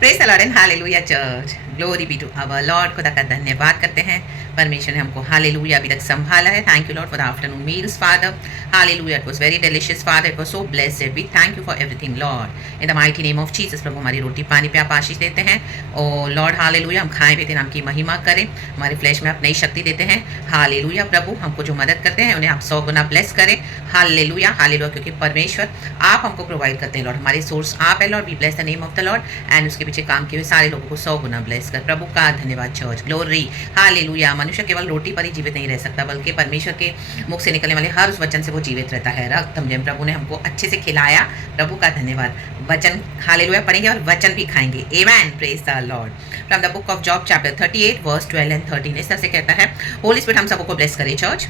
Praise the lord and hallelujah church, glory be to our lord. खुदा का धन्यवाद करते हैं, परमेश्वर ने हमको हालेलुया अभी तक संभाला है। Thank you Lord for the afternoon meals Father. Hallelujah, it was very delicious Father, it was so blessed. We thank you for everything Lord in the mighty name of Jesus. प्रभु हमारी रोटी पानी पे आप आशीष देते हैं। ओ लॉर्ड हालेलुया, हम खाएं पीते नाम की महिमा करें, हमारे फ्लैश में आप नई शक्ति देते हैं। हालेलुया प्रभु, हमको जो मदद करते हैं उन्हें आप 100 गुना ब्लेस करें। हालेलुया हालेलुया, क्योंकि परमेश्वर आप हमको प्रोवाइड करते हैं लॉर्ड, हमारे सोर्स आप है lord. We bless the name of the lord and उसके पीछे काम किए हुए सारे लोगों को 100 गुना ब्लेस कर। प्रभु का धन्यवाद चर्च, ग्लोरी हालेलुया। मनुष्य केवल रोटी पर ही जीवित नहीं रह सकता, बल्कि परमेश्वर के मुख से निकलने वाले हर उस वचन से वो जीवित रहता है। रक्तम जैम प्रभु ने हमको अच्छे से खिलाया, प्रभु का धन्यवाद। वचन हालेलुया पढ़ेंगे और वचन भी खाएंगे। Amen, praise the Lord. From the book of Job chapter 38 verse 12 and 13 इस तरह से कहता है। होली स्पिरिट हम सबको ब्लेस करे church.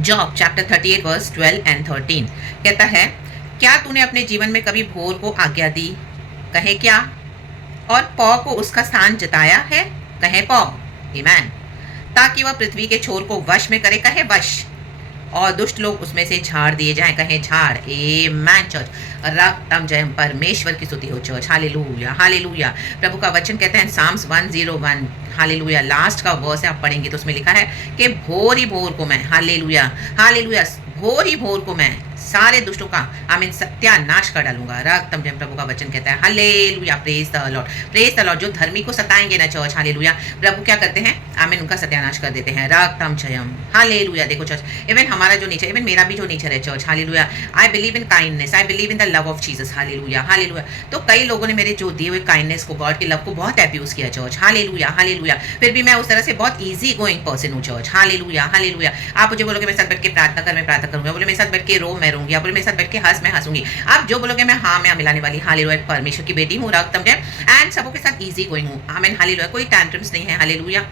Job chapter 38 verse 12 and 13 कहता है, क्या तूने अपने जीवन में कभी भोर को आज्ञा दी, कहे क्या, और पौ को उसका स्थान जताया है, कहे पौ। आमेन। ताकि वह पृथ्वी के छोर को वश में करे, कहे वश, और दुष्ट लोग उसमें से झाड़ दिए जाएं, कहे झाड़। आमेन चर्च, रक्तम जय परमेश्वर की स्तुति हो चर्च। Hallelujah hallelujah. प्रभु का वचन कहते हैं साम्स 101 हालेलुया, लास्ट का वर्स है, आप पढ़ेंगे तो उसमें लिखा है कि भोर ही भोर को मैं, हालेलुया हालेलुया, भोर ही भोर को मैं सारे दुष्टों का आमीन सत्यानाश कर डालूंगा। रक्तम जय प्रभु का वचन कहता है। Hallelujah, praise the Lord, praise the Lord. जो धर्मी को सताएंगे ना चर्च, हालेलुया, प्रभु क्या करते हैं, आमीन उनका सत्यानाश कर देते हैं। रक्तम जयम हालेलुया। देखो चर्च, इवन हमारा जो नेचर, इवन मेरा भी जो नेचर है church, hallelujah, I believe in kindness, I believe in the love of Jesus. Hallelujah hallelujah. तो कई लोगों ने मेरे जो दिए हुए काइंडनेस को, गॉड के लव को बहुत एब्यूज किया चर्च। Hallelujah hallelujah. फिर भी मैं उस तरह से बहुत ईजी गोइंग पर्सन हूँ चर्च। Hallelujah hallelujah. आप मुझे बोलोगे मेरे साथ बैठ के प्रार्थना कर, मैं प्रार्थना करूंगा। बोले मेरे साथ बैठ के रो, मैं रहूंगी। आप बोले मेरे साथ बैठ के हंस, मैं हंसूंगी। आप जो बोलोगे मैं हाँ मैं मिलाने वाली। हालेलुया, परमेश्वर की बेटी हूँ, रक्तम जय, एंड सबों के साथ ईजी गोइंग हूँ। आमीन हालेलुया, कोई टैंट्रम्स नहीं है। Hallelujah,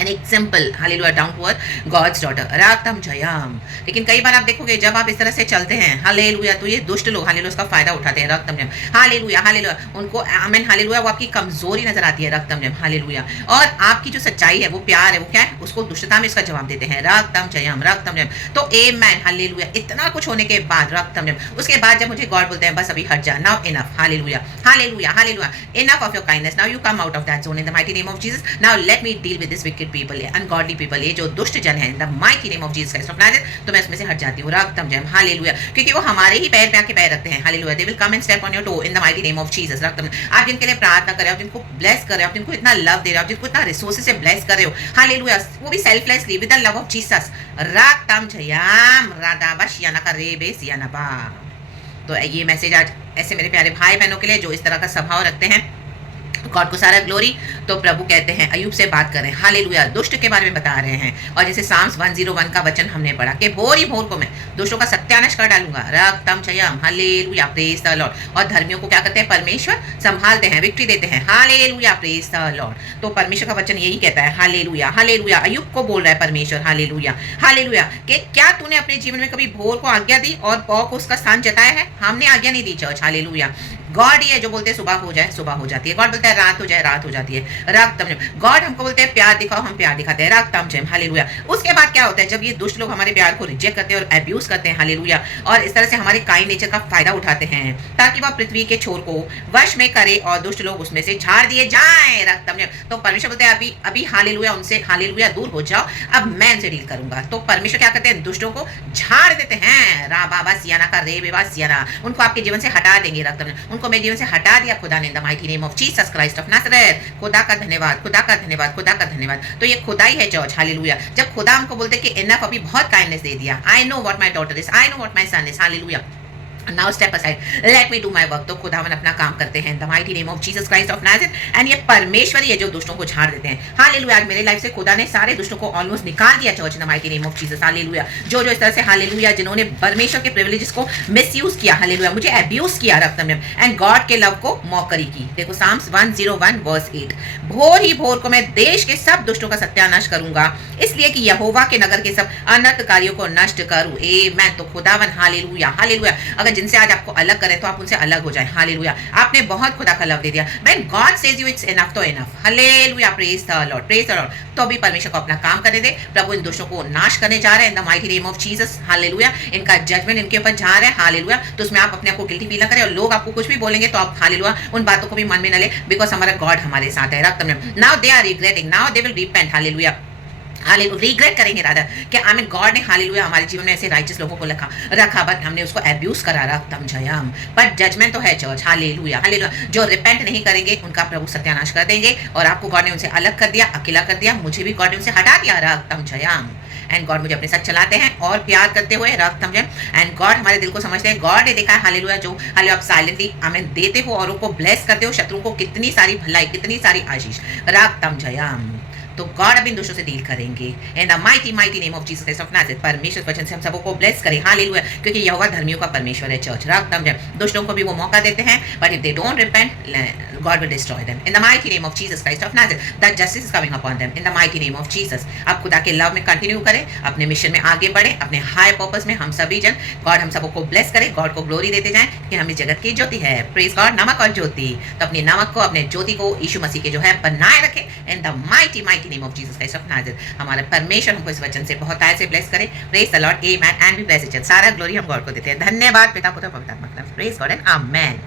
an example, hallelujah, down to earth God's daughter, रातम जयम। लेकिन कई बार आप देखोगे जब आप इस तरह से चलते हैं, हालेलुया, तो ये दुष्ट लोग हालेलुया उसका फायदा उठाते हैं। रक्तम जयम हालेलुया हालेलुया। उनको आमीन हालेलुया, वो आपकी कमजोरी नजर आती है। रक्तम जयम हालेलुया। और आपकी जो सच्चाई है, वो प्यार है, वो क्या है, उसको दुष्टता में इसका जवाब देते हैं। रक्तम जयम रक्तम जयम। तो आमेन हालेलुया। इतना कुछ होने के बाद रक्तम जयम, उसके बाद जब मुझे गॉड बोलते हैं बस अभी हट जा, now enough, hallelujah hallelujah hallelujah, enough of your kindness, now you come out of that zone in the mighty name of Jesus. Now let me deal with this wicked people, ungodly people, ये जो दुष्ट जन है, इन the mighty name of Jesus Christ of Nazareth, तो मैं उसमें से हट जाती हूँ। रक्तम जयम हालेलुया। क्योंकि वो हमारे ही पैर पे आके पैर रखते हैं। Hallelujah, they will come and step on your toe in the mighty name of Jesus. रक्तम, आप जिनके लिए प्रार्थना कर रहे हो, जिनको ब्लेस कर रहे हो, जिनको इतना लव दे रहे हो, जिनको इतना रिसोर्सेस से ब्लेस कर रहे हो, हालेलुया, वो भी selflessly with the love of Jesus. रक्तम जयम रादाबश याना का रेबेस याना बा। तो ये मैसेज आज ऐसे मेरे प्यारे भाई बहनों के लिए जो इस तरह का स्वभाव रखते हैं, गॉड को सारा ग्लोरी। तो प्रभु कहते हैं, अयूब से बात कर रहे हैं, हालेलुया, दुष्ट के बारे में बता रहे हैं। और जैसे साम्स 101 का वचन हमने पढ़ा कि भोर ही भोर को मैं दुष्टों का सत्यानाश कर डालूंगा। रक्तम Jayam hallelujah, praise the Lord. और धर्मियों को क्या करते हैं, परमेश्वर संभालते हैं, विक्ट्री देते हैं। Hallelujah, praise the Lord. तो परमेश्वर का वचन यही कहता है। Hallelujah hallelujah. अयूब को बोल रहा है परमेश्वर, हालेलुया हालेलुया, कि क्या तूने अपने जीवन में कभी भोर को आज्ञा दी और पौ को उसका स्थान जताया है। हमने आज्ञा नहीं दी चर्च, हालेलुया। गॉड ही है जो बोलते हैं सुबह हो जाए, सुबह हो जाती है। गॉड बोलता है रात हो जाए, रात हो जाती है। रक्तम जयम। गॉड हमको बोलते हैं प्यार दिखाओ, हम प्यार दिखाते हैं। रक्तम जयम हालेलुया। उसके बाद क्या होता है, जब ये दुष्ट लोग हमारे प्यार को रिजेक्ट करते हैं और अब्यूज करते हैं, हालेलुया, और इस तरह से हमारे काइन नेचर का फायदा उठाते हैं, ताकि वह पृथ्वी के छोर को वश में करे और दुष्ट लोग उसमें से झाड़ दिए जाए। रक्तम जयम। तो परमेश्वर बोलते हैं अभी अभी हालेलुया, उनसे हालेलुया दूर हो जाओ, अब मैं उनसे डील करूंगा। तो परमेश्वर क्या करते हैं, दुष्टों को झाड़ देते हैं। रा बाबा सियाना का रे बेबा सियाना, उनको आपके जीवन से हटा देंगे। रक्तम जयम, उनको मेरे जीवन से हटा दिया खुदा ने, इन the mighty name of Jesus Christ of Nazareth. खुदा का धन्यवाद, खुदा का धन्यवाद, खुदा का धन्यवाद। तो ये खुदा ही है चर्च, हालेलुया। जब खुदा हमको बोलते कि इनफ, अभी बहुत काइंडनेस दे दिया, I know what my daughter is, I know what my son is, hallelujah, now step aside, let me do my work. तो खुदावन अपना काम करते हैं, the mighty name of Jesus Christ of Nazareth. And ये परमेश्वर ही है जो दुष्टों को झाड़ देते हैं। हालेलुया, आज मेरे लाइफ से खुदा ने सारे दुष्टों को ऑलमोस्ट निकाल दिया church, the mighty name of Jesus. Hallelujah, जो जो इस तरह से, हालेलुया, जिन्होंने परमेश्वर के प्रिविलेजेस को मिसयूज किया, हालेलुया, मुझे अब्यूज किया, रक्तम जयम, एंड गॉड के लव को मौकरी की। देखो साम्स 101 वर्स 8, भोर ही भोर को मैं देश के सब दुष्टों का सत्यानाश करूंगा, इसलिए कि यहोवा के नगर के सब अनर्थकारियों को नष्ट करूं। मैं तो खुदावन, हालेलुया हालेलुया। अगर जिनसे आज आपको अलग करे तो आप उनसे अलग हो जाए। हालेलुया। आपने बहुत खुदा का लव दे दिया। When God says you it's enough तो enough. Hallelujah, praise the Lord, praise the Lord. तो अभी परमेश्वर को अपना काम करने दे। प्रभु इन दोषों को नाश करने जा रहे हैं इन the mighty name of Jesus. Hallelujah. इनका जजमेंट इनके ऊपर जा रहा है। हालेलुया। तो उसमें आप अपने आप को गिल्टी फील ना करें, और लोग आपको कुछ भी बोलेंगे तो आप हालेलुया उन बातों को भी मन में न ले, बिकॉज हमारा गॉड हमारे साथ है। रक्त में now they are regretting, now they will repent. Hallelujah. Hallelujah, regret करेंगे राधा कि आमीन गॉड ने हालेलुया हमारे जीवन में ऐसे राइचस लोगों को रखा बट हमने उसको अब्यूज करा रहा जयम। बट जजमेंट तो है चर्च। Hallelujah, hallelujah. जो रिपेंट नहीं करेंगे उनका प्रभु सत्यानाश कर देंगे, और आपको गॉड ने उनसे अलग कर दिया, अकेला कर दिया। मुझे भी गॉड ने उनसे हटा दिया रक्तम जयम। एंड गॉड मुझे अपने साथ चलाते हैं और प्यार करते हुए रक्तम जयम। एंड गॉड हमारे दिल को समझते हैं। गॉड ने देखा है हालेलुया जो हालेलुया आप साइलेंटली आमीन देते हो और उनको ब्लेस करते हो, शत्रु को कितनी सारी भलाई, कितनी सारी आशीष रक्तम जयम। तो गॉड अब इन दोषों से डील करेंगे इन the mighty mighty name of Jesus Christ of Nazareth. परमेश्वर वचन से हम सबको ब्लेस करें। हालेलुया, क्योंकि यहोवा धर्मियों का परमेश्वर है चर्च। रक्तम जब दुष्टों को भी वो मौका देते हैं, but if they don't repent God will destroy them in the mighty name of Jesus Christ of Nazareth. That justice is coming upon them in the mighty name of Jesus. आप खुदा के लव में continue करें, अपने mission में आगे बढ़े, अपने हाई पर्पस में हम सभी जन गॉड हम सबको ब्लेस करें, गॉड को ग्लोरी देते जाएं कि हम इस जगत की ज्योति है। Praise God. नमक और ज्योति, तो अपने नमक को, अपने ज्योति को यीशु मसीह के जो है बनाए रखें इन the mighty mighty name of Jesus Christ of Nazareth. हमारे परमेश्वर हमको इस वचन से बहुत आय से ब्लेस करे। Praise the lord, amen and we bless each. सारा ग्लोरी हम गॉड को देते हैं। धन्यवाद पिता पुत्र पवित्र आत्मा का। Praise God and amen.